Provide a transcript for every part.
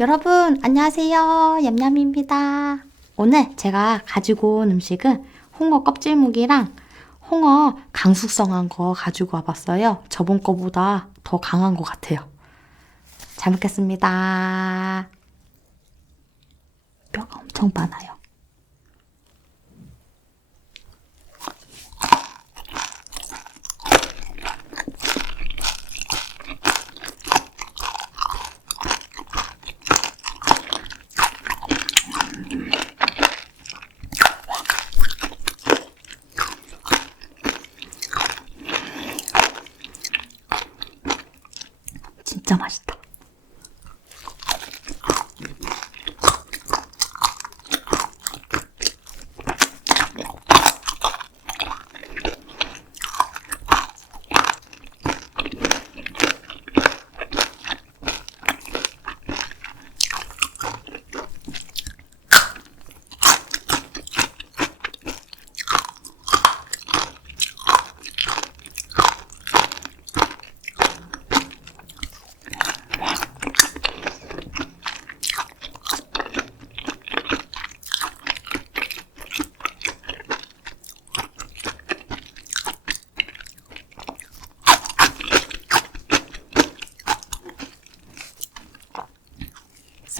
여러분, 안녕하세요. 얌얌입니다. 오늘 제가 가지고 온 음식은 홍어 껍질무기랑 홍어 강숙성한 거 가지고 와봤어요. 저번 거보다 더 강한 것 같아요. 잘 먹겠습니다. 뼈가 엄청 많아요. 진짜 맛있다.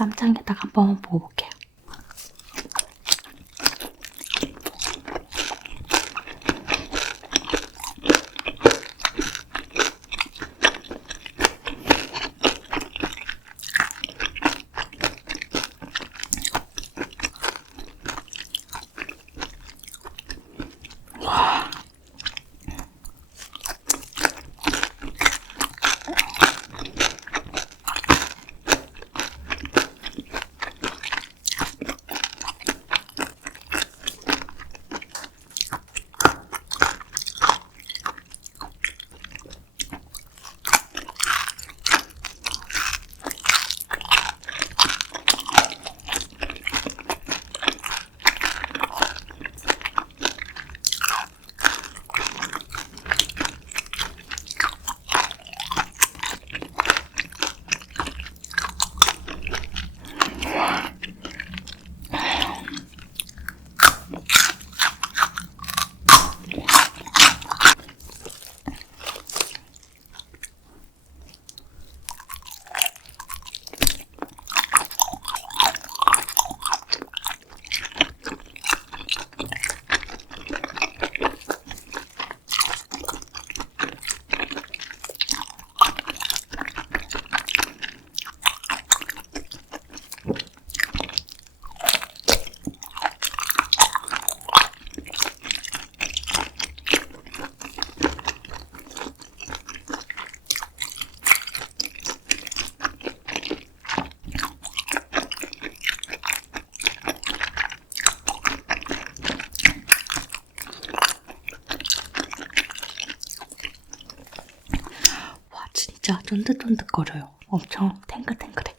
쌈장에다가 한번 먹어볼게요. 쫀득쫀득거려요. 엄청 탱글탱글해.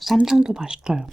쌈장도 맛있어요.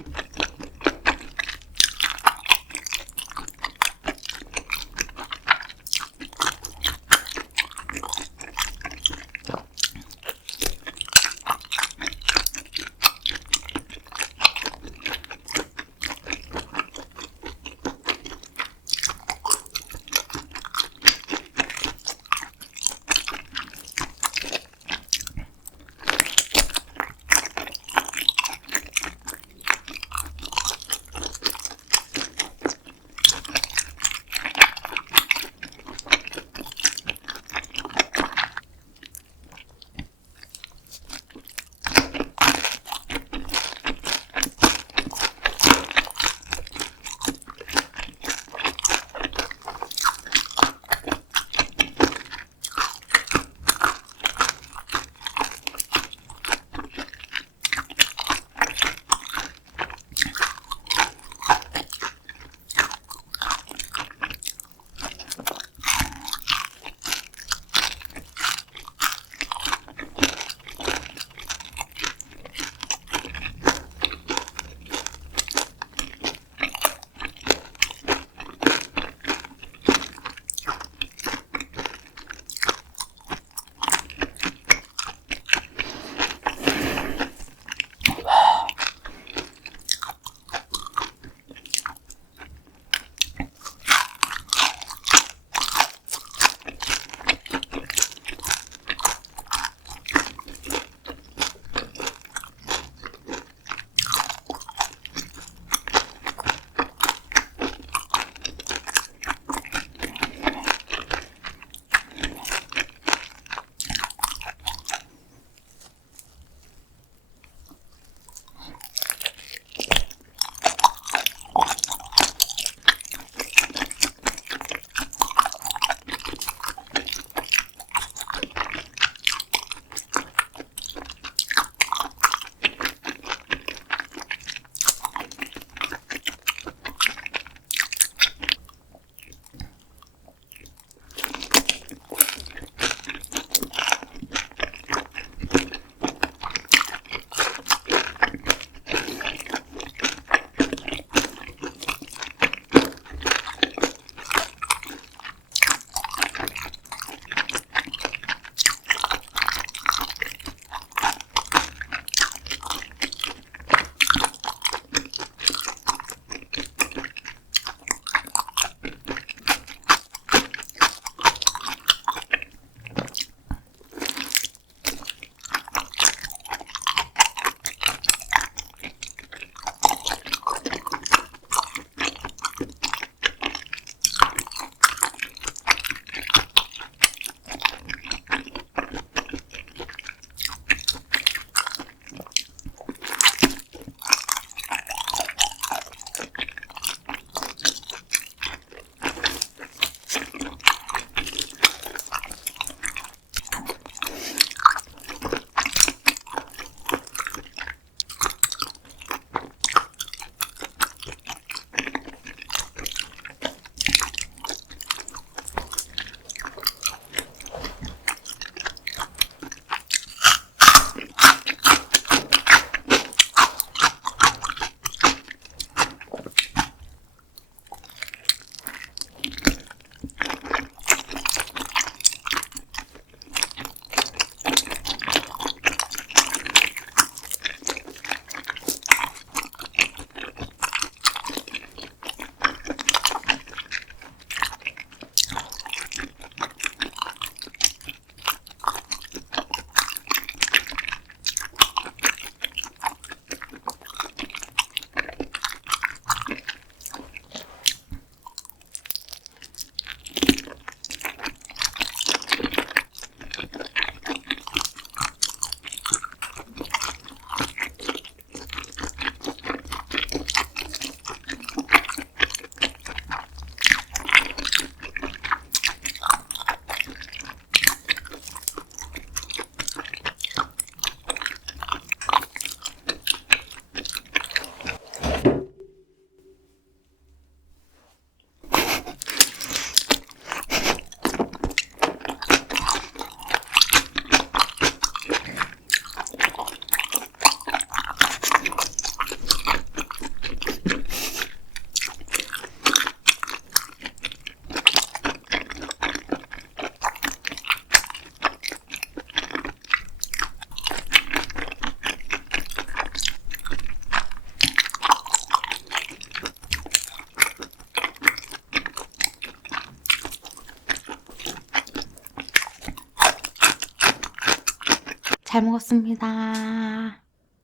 잘 먹었습니다.